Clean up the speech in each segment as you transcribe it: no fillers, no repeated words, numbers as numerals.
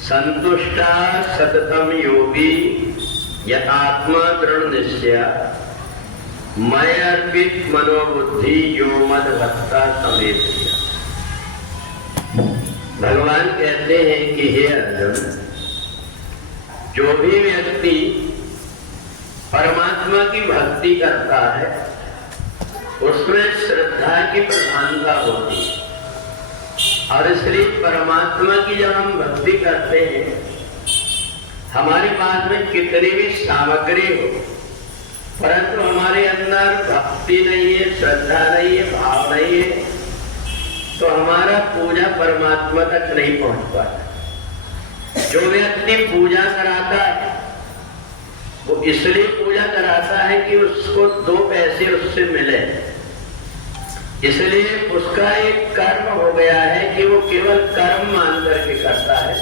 संतुष्टा सततम योगी यथात्मा दृढ़ निश्चय मैं अर्पित मनोबुद्धि यो मद भक्ता समेत। भगवान कहते हैं कि हे अर्जुन, जो भी व्यक्ति परमात्मा की भक्ति करता है उसमें श्रद्धा की प्रधानता होती है। और इसलिए परमात्मा की जब हम भक्ति करते हैं, हमारे पास में कितनी भी सामग्री हो, परंतु हमारे अंदर भक्ति नहीं है, श्रद्धा नहीं है, भाव नहीं है, तो हमारा पूजा परमात्मा तक नहीं पहुंच पाता। जो व्यक्ति पूजा कराता है वो इसलिए पूजा कराता है कि उसको दो पैसे उससे मिले, इसलिए उसका एक कर्म हो गया है कि वो केवल कर्म मान करके करता है।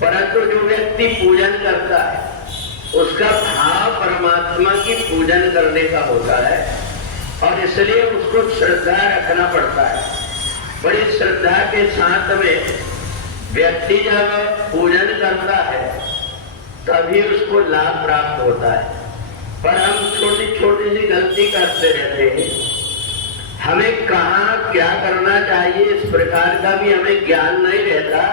परंतु जो व्यक्ति पूजन करता है उसका भाव परमात्मा की पूजन करने का होता है, और इसलिए उसको श्रद्धा रखना पड़ता है। बड़ी श्रद्धा के साथ में व्यक्ति जब पूजन करता है तभी उसको लाभ प्राप्त होता है। पर हम छोटी छोटी सी गलती करते रहते हैं, हमें कहाँ क्या करना चाहिए इस प्रकार का भी हमें ज्ञान नहीं रहता,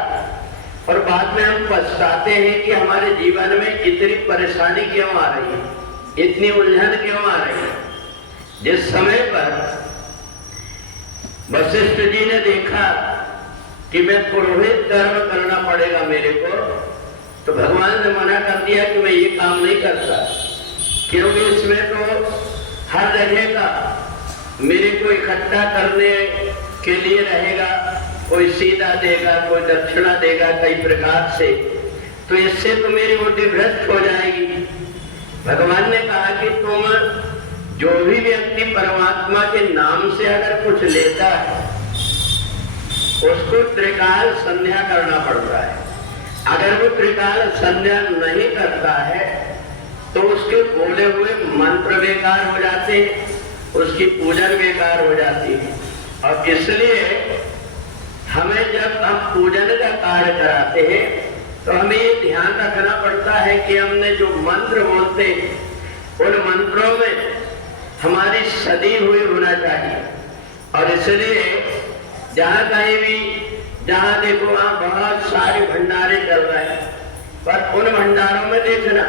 और बाद में हम पछताते हैं कि हमारे जीवन में इतनी परेशानी क्यों आ रही है, इतनी उलझन क्यों आ रही है। जिस समय पर वशिष्ठ जी ने देखा कि मैं पुरोहित धर्म करना पड़ेगा मेरे को, तो भगवान ने मना कर दिया कि मैं ये काम नहीं करता, क्योंकि इसमें तो हर जगह का मेरे को इकट्ठा करने के लिए रहेगा, कोई सीधा देगा, कोई दक्षिणा देगा, कई प्रकार से, तो इससे तो मेरी बुद्धि भ्रष्ट हो जाएगी। भगवान ने कहा कि तुम जो भी व्यक्ति परमात्मा के नाम से अगर कुछ लेता है उसको त्रिकाल संध्या करना पड़ता है। अगर वो त्रिकाल संध्या नहीं करता है तो उसके बोले हुए मंत्र बेकार हो जाते हैं, उसकी पूजन बेकार हो जाती है। और इसलिए हमें जब हम पूजन का कार्य कराते हैं तो हमें ये ध्यान रखना पड़ता है कि हमने जो मंत्र बोलते हैं उन मंत्रों में हमारी सदी हुई होना चाहिए। और इसलिए जहाँ कहीं भी जहाँ देखो वहाँ बहुत सारे भंडारे चल रहे हैं, पर उन भंडारों में देखना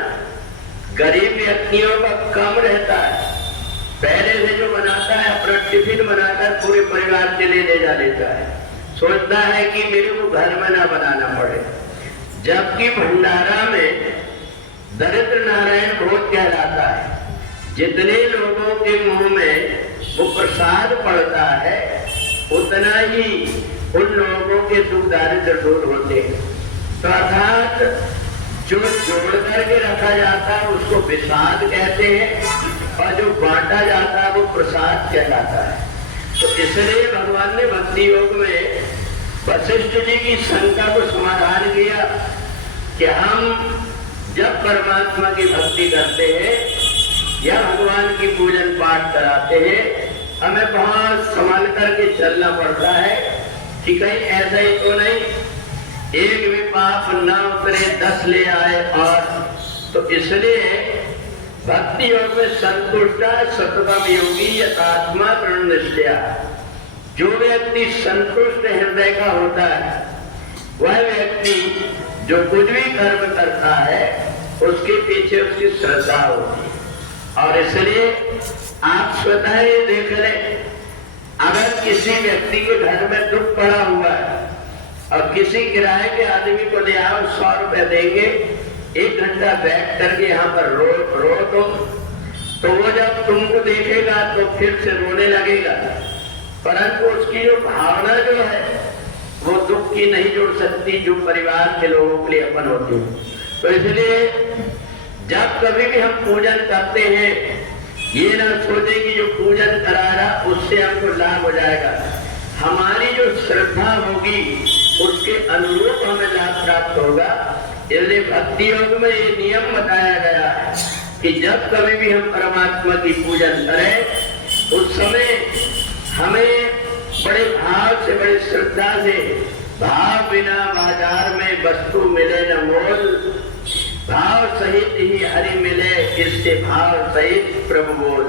गरीब व्यक्तियों का कम रहता है। पहले से जो बनाता है अपना टिफिन बनाकर पूरे परिवार के लिए ले जा लेता है, सोचता है कि मेरे को घर में ना बनाना पड़े, जबकि भंडारा में दरिद्र नारायण भोज कहलाता है। जितने लोगों के मुंह में वो प्रसाद पड़ता है उतना ही उन लोगों के दुख दारिद्र दूर होते हैं। तो अर्थात जो जोड़ करके रखा जाता है उसको विषाद कहते हैं, और जो बांटा जाता है वो प्रसाद कहलाता है। तो इसलिए भगवान ने भक्ति योग में वशिष्ठ जी की शंका को समाधान किया कि हम जब परमात्मा की भक्ति करते हैं या भगवान की पूजन पाठ कराते हैं, हमें बहुत संभाल करके चलना पड़ता है कि कहीं ऐसा ही तो नहीं एक भी पाप न उतरे 10 ले आए। और तो इसलिए भक्ति योग में संतुष्टा सततम योगी यथात्मा दृढ़ निश्चय, जो व्यक्ति संतुष्ट हृदय का होता है वह व्यक्ति जो कुछ भी कर्म करता है उसके पीछे उसकी श्रद्धा होती है। और इसलिए आप स्वतः ही देख लें, अगर किसी व्यक्ति के घर में दुख पड़ा हुआ है और किसी किराए के आदमी को ले आओ 100 रुपए देंगे, 1 घंटा बैठ करके यहाँ पर रो तो वो जब तुमको देखेगा तो फिर से रोने लगेगा, परंतु उसकी जो भावना जो है वो दुख की नहीं जुड़ सकती जो परिवार के लोगों के लिए अपन होती है। तो इसलिए जब कभी भी हम पूजन करते हैं ये ना सोचे कि जो पूजन करा रहा उससे हमको लाभ हो जाएगा। हमारी जो श्रद्धा होगी उसके अनुरूप हमें लाभ प्राप्त होगा। इसलिए भक्ति योग में ये नियम बताया गया है कि जब कभी भी हम परमात्मा की पूजन करें उस समय हमें बड़े भाव से बड़ी श्रद्धा से भाव बिना बाजार में वस्तु मिले न मोल, भाव सहित ही हरि मिले इससे भाव सहित प्रभु बोल।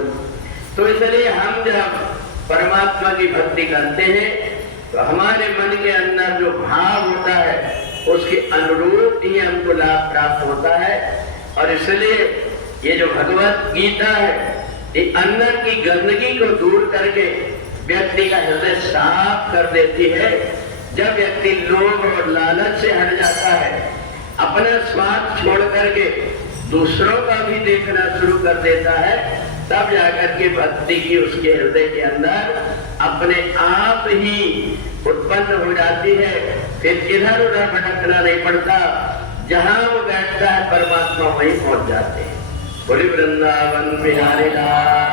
तो इसलिए हम जब परमात्मा की भक्ति करते हैं तो हमारे मन के अंदर जो भाव होता है उसके अनुरूप ही हमको लाभ प्राप्त होता है। और इसलिए ये जो भगवत गीता है ये अंदर की गंदगी को दूर करके व्यक्ति का हृदय साफ कर देती है। जब व्यक्ति लोभ और लालच से हट जाता है, अपना स्वार्थ छोड़ करके दूसरों का भी देखना शुरू कर देता है, तब जाकर के भक्ति की उसके हृदय के अंदर अपने आप ही उत्पन्न हो जाती है। फिर इधर उधर भटकना नहीं पड़ता, जहां वो बैठता है परमात्मा वहीं पहुंच जाते हैं। बोले वृंदावन बिहारी लाल